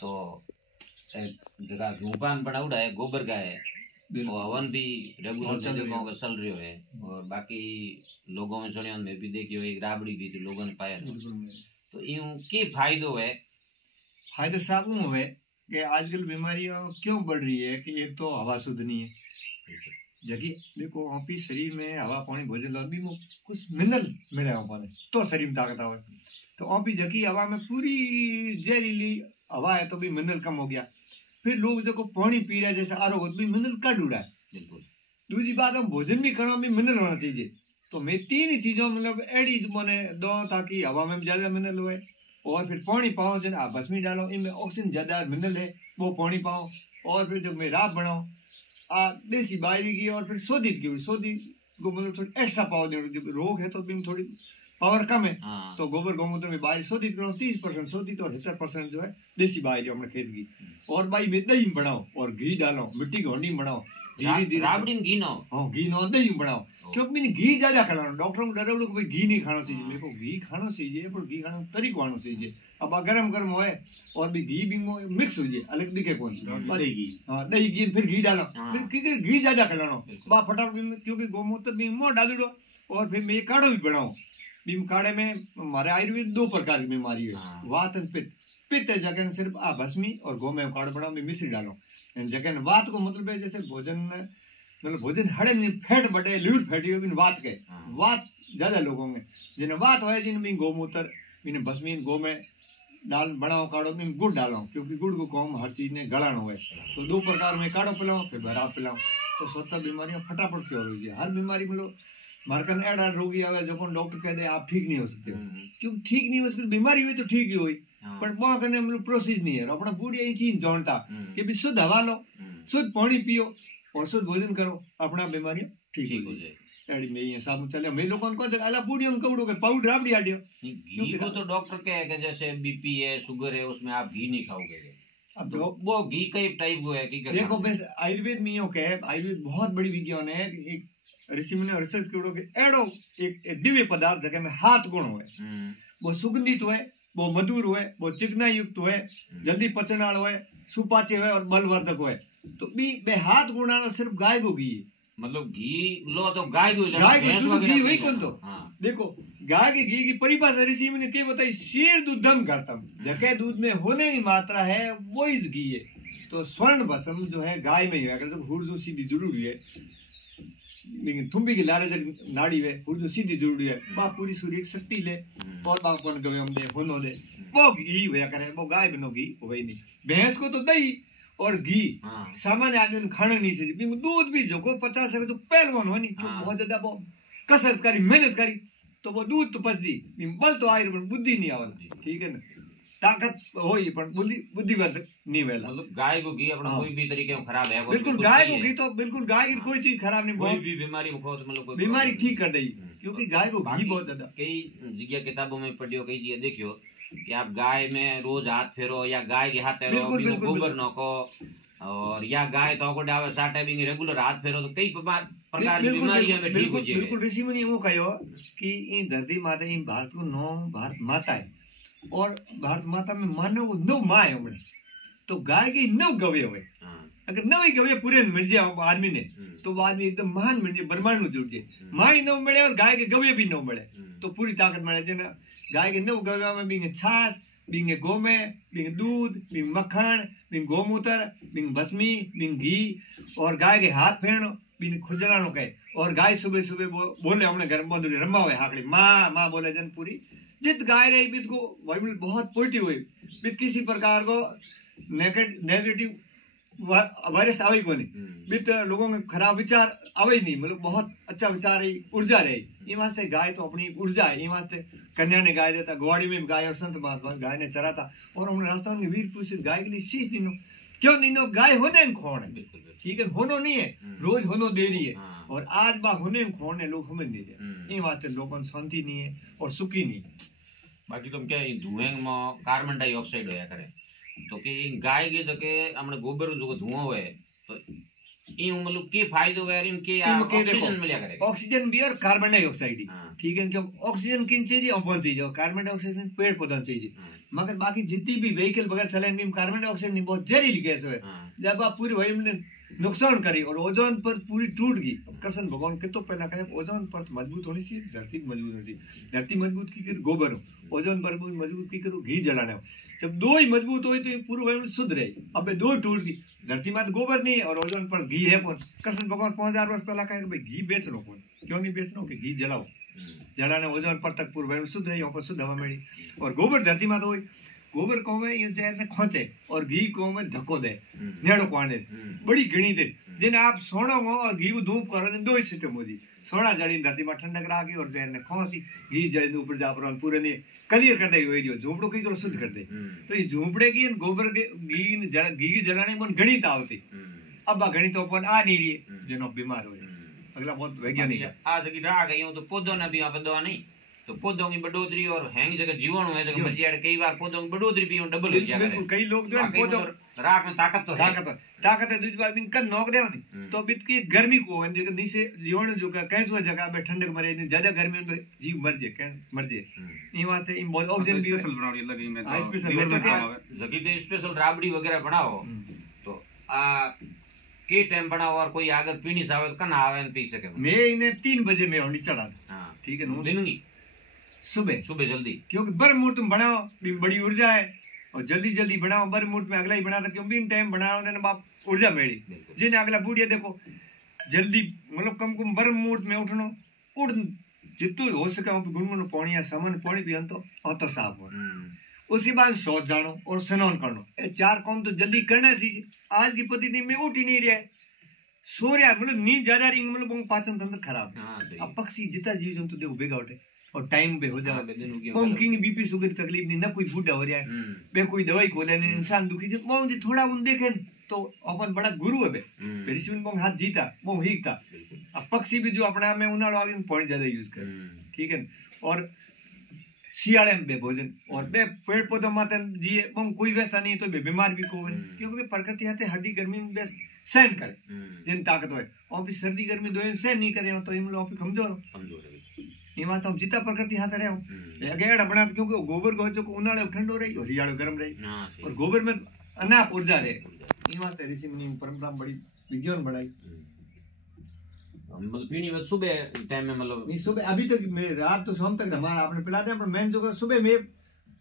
तो जगह धूपान बनाउड़ा है गोबर का है और हवन भी रेगुलर जगहों पर चल रही है। और बाकी लोगों में सुनिया में भी देखियो एक राबड़ी भी तो लोगों ने पाया तो यूं की फायदो है। फायदा साबू हुए कि आजकल बीमारियां क्यों बढ़ रही है कि एक तो हवा शुद्ध नहीं है जबकि देखो आपकी शरीर में हवा पानी भोजन लो भी कुछ मिनरल मिले पाने तो शरीर में ताकत आवे। तो आपकी जबकि हवा में पूरी जहरीली हवा है तो भी मिनरल कम हो गया। फिर लोग जो पानी पी रहे जैसे आरो भी मिनरल कट उड़ा है। दूसरी बात हम भोजन भी करना भी मिनरल होना चाहिए। तो मैं तीन ही चीजों मतलब एडी मैंने दो ताकि हवा में ज्यादा मिनरल हुए और फिर पानी पाओ जन आप बस में डालो इनमें ऑक्सीजन ज्यादा मिनरल है वो पानी पाओ। और फिर जब मैं रात बनाओ देसी बायरी की और फिर शोधित की शोधित को मतलब थोड़ी एक्स्ट्रा पावर देना। जब रोग है तो भी थोड़ी पावर कम है तो गोबर गौमूत्र में बाहर शोधित करो 30% शोधित और 70% जो है देसी बाहरी अपने खेत की। और भाई में दही बनाओ और घी डालो मिट्टी की हंडी बनाओ धीरे धीरे राबड़ी में घी नो हाँ घी नो दही बनाओ क्योंकि मैंने घी ज्यादा खिलाना डॉक्टर को डर भाई घी नहीं खाना चाहिए। देखो घी खाना चाहिए पर घी खाना तरीको आना चाहिए। अब गरम गरम होए और भी घी भी मिक्स हो जाए अलग दिखे कौन हाँ दही घी फिर घी डालो फिर घी ज्यादा खिलाना बा फटाफट क्योंकि गौमूत्र भी मुँह डाल दो। और फिर मैं काढ़ा भी बनाओ बीम काढ़े में हमारे आयुर्वेद 2 प्रकार की बीमारी है वात और पित्त। पित्त है जगह सिर्फ भस्मी और गौ में काढ़ बनाओ मिश्री डालो। जगह वात को मतलब है जैसे भोजन मतलब भोजन हड़े नहीं फैट बढ़े ल्यूट फैटी हुई वात के वात ज्यादा लोगों में जिन्हें वात हो जिन गौमूत्र इन्हें भस्मी गौ में डाल बनाओ काढ़ो में गुड़ डालो क्योंकि गुड़ को कौम हर चीज ने गलाना हुआ तो 2 प्रकार में काढ़ो पिलाओ फिर बराब पिलाओ तो स्वतः बीमारियां फटाफट क्योर हो जाए। हर बीमारी मतलब मारकन एडा रोगी आवे जो डॉक्टर कह दे आप ठीक नहीं हो सकते क्यों ठीक नहीं हो सकते बीमारी हुई तो ठीक ही हुई पर वहां कने मतलब प्रोसेस नहीं है। अपना बूढ़ी ये चीज जानता कि भी शुद्ध हवा लो शुद्ध पानी पियो और शुद्ध भोजन करो अपना बीमारियां ठीक हो जाए। एडी में ये सब चले मैं लोगों को अला बूढ़ी उन कौड़ो के पाउडर राबड़ी आडियो घी को तो डॉक्टर कहे कि जैसे बीपी है शुगर है उसमें आप घी नहीं खाओगे। अब वो घी कई टाइप को है कि देखो बस आयुर्वेद में यो कहे आयुर्वेद बहुत बड़ी विज्ञान है। एक ऋषि मुनि रिसर्च करो कि एडो एक दिव्य पदार्थ जगह में हाथ गुण हुए वो सुगंधित हुए वो मधुर हुए वो चिकना युक्त हुए जल्दी पचन वाला हुए सुपाच्य हुए और बलवर्धक हुए। तो बे हाथ गुण वाला सिर्फ गाय को घी मतलब घी लो तो गाय को घी वही कौन तो देखो गाय के घी की परिभाषा ऋषि मुनि क्या बताई शेर दूधम घातम जगह दूध में होने की मात्रा है वो इस घी है। तो स्वर्ण भस्म जो है गाय में ही है अगर हुर्जू सीधी जरूरी है थुम्बी की लारे जग नाड़ी वे हुर्जू सीधी जरूरी है बा पूरी सूर्य शक्ति ले और बापन गवे हम दे होनो दे वो घी होया करे वो गाय बनो घी वही नहीं। भैंस को तो दही और घी सामान्य आदमी खाना नहीं चाहिए दूध भी जो को 50 से तो पहलवान हो नहीं बहुत ज्यादा वो कसरत करी मेहनत करी तो वो दूध तो पची बल तो आई बुद्धि नहीं आवला ठीक है ना ताकत होई पर बुद्धिवर्धक नहीं वेला। मतलब गाय को घी अपना कोई भी तरीके में खराब है बिल्कुल गाय को घी तो बिल्कुल गाय की कोई चीज खराब नहीं कोई भी बीमारी मतलब बीमारी ठीक कर देगी क्योंकि गाय को घी बहुत ज्यादा कई जगह किताबों में पढ़ियो कई जगह देखियो कि आप गाय में रोज हाथ फेरो या गाय के हाथ फेरो गोबर नको और या गाय तो डावे साटे भी रेगुलर हाथ फेरो तो कई प्रकार की बीमारियां में ठीक हो जाए। बिल्कुल ऋषि मुनि वो कहो कि ये धरती माता ये भारत को 9 भारत माता है और भारत माता में मानव 9 माँ है उम्र तो गाय के 9 गवे हुए अगर 9 ही गवे पूरे मिल जाए आदमी ने तो वो आदमी एकदम महान मिल जाए ब्रह्मांड में जुड़ जाए। माँ ही 9 मिले और गाय के गवे भी 9 मिले तो पूरी ताकत मिले जना गाय के 9 गवे में बिंगे छाछ बिंगे गोमे बिंगे दूध बिंगे मक्खन बिंगे गोमूत्र बिंगे भस्मी बिंगे घी और गाय के हाथ फेरनो बिंगे खुजलानो कहे और गाय सुबह सुबह बोले हमने घर में रम्मा हुए हाकड़ी माँ माँ बोले जन पूरी जित गाय रही बीत को बहुत पॉजिटिव हुई बीत किसी प्रकार को नेगेटिव वायरस आवे को नहीं बीत लोगों में खराब विचार आवे नहीं मतलब बहुत अच्छा विचार रही ऊर्जा रही ये वास्ते गाय तो अपनी ऊर्जा है ये वास्ते कन्या ने गाय देता ग्वाड़ी में गाय और संत महात्मा गाय ने चराता और हमने राजस्थान के वीर पुरुष गाय के लिए शीश दिनो क्यों दिनो गाय होने खोण है ठीक है होनो नहीं है रोज होनो दे रही है और आज बा होने खोण है लोग हमें नहीं दे ये वास्ते लोगों शांति नहीं है और सुखी नहीं। बाकी तुम क्या धुएं में कार्बन डाइऑक्साइड होया करे तो कि गाय के जके हमने गोबर जो धुआं हुए तो ई मतलब के फायदो है इन के ऑक्सीजन मिला करे ऑक्सीजन भी और कार्बन डाइऑक्साइड ठीक है क्यों ऑक्सीजन किन चाहिए अपन चाहिए कार्बन डाइऑक्साइड पेड़ पौधा चाहिए मगर बाकी जितनी भी व्हीकल बगैर चले इनमें कार्बन डाइऑक्साइड नहीं बहुत जहरीली गैस है। जब आप पूरी वही में नुकसान करी और ओजोन पर पूरी टूट गई। कृष्ण भगवान के तो पहला कहे ओजोन पर मजबूत होनी चाहिए, धरती मजबूत होनी चाहिए। धरती मजबूत की कर गोबर हो, ओजोन पर मजबूत की करो घी जलाना हो। जब दो ही मजबूत हो तो पूरी वही में शुद्ध रहे। अब दो टूट गई, धरती में गोबर नहीं है और ओजोन पर घी है कौन। कृष्ण भगवान 5000 वर्ष पहला कहे भाई घी बेच लो कौन, क्यों नहीं बेच लो कि घी जलाओ, जलाने ओजोन पर तक पूर्व में शुद्ध रही, पर शुद्ध हवा मिली। और गोबर धरती में तो गोबर को में यूं जैसे खोचे और घी को में धक्को दे नेड़ो क्वांडे बड़ी घणी दे जिन आप सोनो हो और घी को धूप करो दो ही सिस्टम हो जी। सोना जड़ी धरती में ठंडक राखी और जैन खोसी घी जड़ी ऊपर जा पर पूरे ने क्लियर कर दे हुई जो झोपड़ों की शुद्ध कर दे। तो ये झोपड़े की गोबर के घी जलाने में गणित आवती। अब गणित अपन आ नहीं रही जिन बीमार हो। अगला बहुत वैज्ञानिक है। आज की राह गई तो पौधों ने भी यहाँ पर दवा नहीं तो पौधों की बढ़ोतरी और हैंग जगह जीवाणु है जगह मर जाए। कई बार पौधों की बढ़ोतरी भी डबल हो जाए। कई लोग जो है पौधों राख में ताकत तो है, ताकत है। दूसरी बात इनका नोक दे तो अब इसकी गर्मी को नीचे जीवाणु जो कैसे जगह पे ठंडक मरे ज्यादा गर्मी में जीव मर जाए। ये वास्ते इन बहुत ऑक्सीजन भी स्पेशल बनाओ लगी में तो स्पेशल राबड़ी वगैरह बनाओ तो के टाइम बनाओ और कोई अगर पीनी सावे कन आवे न पी सके। मैं इन्हें 3 बजे में होनी चढ़ा। हां ठीक है, दिन की सुबह जल्दी, क्योंकि बरमूट तुम बनाओ बड़ी ऊर्जा है और जल्दी बनाओ। बरमूट में अगला ही बना क्यों बिन टाइम बनाओ ने बाप ऊर्जा मेरी जिन्हें अगला बूढ़िया देखो जल्दी मतलब कम बरमूट में उठनो उठ जितू हो सके गुनगुन पानी या सामान्य पानी पियन तो साफ हो। उसके बाद शौच जानो और स्नान करनो, ये 4 काम तो जल्दी करना चाहिए। आज की पद्धति में उठ ही नहीं रहा है, सो रहा है, मतलब नींद ज्यादा रही मतलब पाचन तंत्र खराब है। अब पक्षी जितना जीव जंतु देखो बेगा उठे और टाइम पे हो जाए। किंग बीपी शुगर तकलीफ नहीं, ना कोई बूढ़ा हो रहा है बे कोई दवाई को लेने इंसान दुखी जब मोह जी थोड़ा उन देखे तो अपन बड़ा गुरु है बे ऋषि मोह हाथ जीता मोह हीकता। अब पक्षी भी जो अपना में उन्हाड़ो आगे पानी ज्यादा यूज कर, ठीक है। और शियाले में भोजन और बे पेड़ पौधों माते जिए बम कोई वैसा नहीं तो बे बीमार भी को क्योंकि प्रकृति आते हड्डी गर्मी में बेस सहन करे जिन ताकत है और भी सर्दी गर्मी दो सहन नहीं करे तो इन लोग कमजोर है। ये बात हम जितना प्रकृति हाथ रहे हो अगेड़ा बना क्योंकि गोबर को जो उन्हाड़े ठंडो रही और हियाड़ो गर्म रही और गोबर में अनाप ऊर्जा रहे। ये बात ऋषि मुनि परंपरा बड़ी विज्ञान बढ़ाई। मतलब पीनी में सुबह टाइम में मतलब नहीं सुबह अभी तक मैं रात तो शाम तक हमारा आपने पिला दिया पर मैं जो सुबह में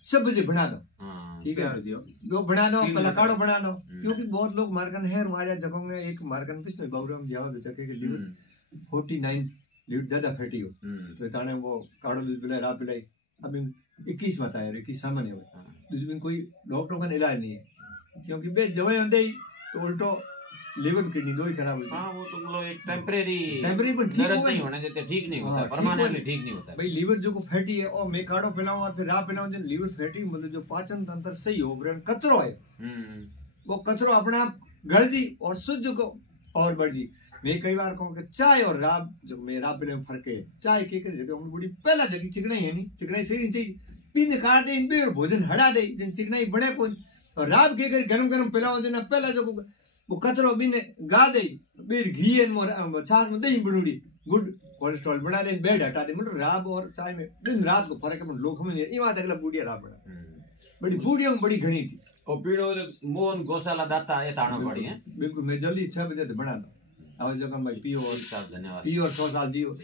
6 बजे बना दो, ठीक है वो बना दो पहला काढ़ो बना दो क्योंकि बहुत लोग मारकन है हमारे जगहों में एक मारकन पिछले बाबूराम जावा बेचके के लीवर 49 लीवर ज्यादा फैटी हो तो ताने वो काढ़ो दूध पिलाए रात पिलाई। अब 21 मत आया 21 सामान्य हुआ दूसरी कोई डॉक्टर का इलाज नहीं है क्योंकि बे दवाई होते ही तो उल्टो लिवर किडनी दो ही खराब होती है। हां वो तो मतलब एक टेंपरेरी पर ठीक नहीं होने देते, ठीक नहीं होता परमानेंटली ठीक नहीं होता भाई। लिवर जो को फैटी है और मैं काढ़ो पिलाऊं और फिर रात पिलाऊं जब लिवर फैटी मतलब जो पाचन तंत्र सही हो ब्रेन कचरो है वो कचरो अपना गल जी और शुद्ध को और बढ़ जी। मैं कई बार कहूं कि चाय और राब जो मैं राब पिले में फर्क है चाय के जगह हम बड़ी पहला जगह चिकनाई है नहीं चिकनाई सही नहीं चाहिए पीने काट दे इन बे भोजन हटा दे जिन चिकनाई बड़े को और राब के गरम पिलाओ जो पहला जो वो कचरो बिने गा दे बीर घी मोर छाछ में दही बड़ूड़ी गुड कोलेस्ट्रॉल बना दे बेड हटा दे मतलब राब और चाय में दिन रात को फर्क है लोग हमें ये बात अगला बूढ़िया राब बड़ा बड़ी बूढ़िया में बड़ी घनी थी और पीड़ो मोहन गौशाला दाता ये ताना पड़ी है। बिल्कुल मैं जल्दी 6 बजे बना दो अब जगह भाई पियो और धन्यवाद पियो और 100 साल जियो।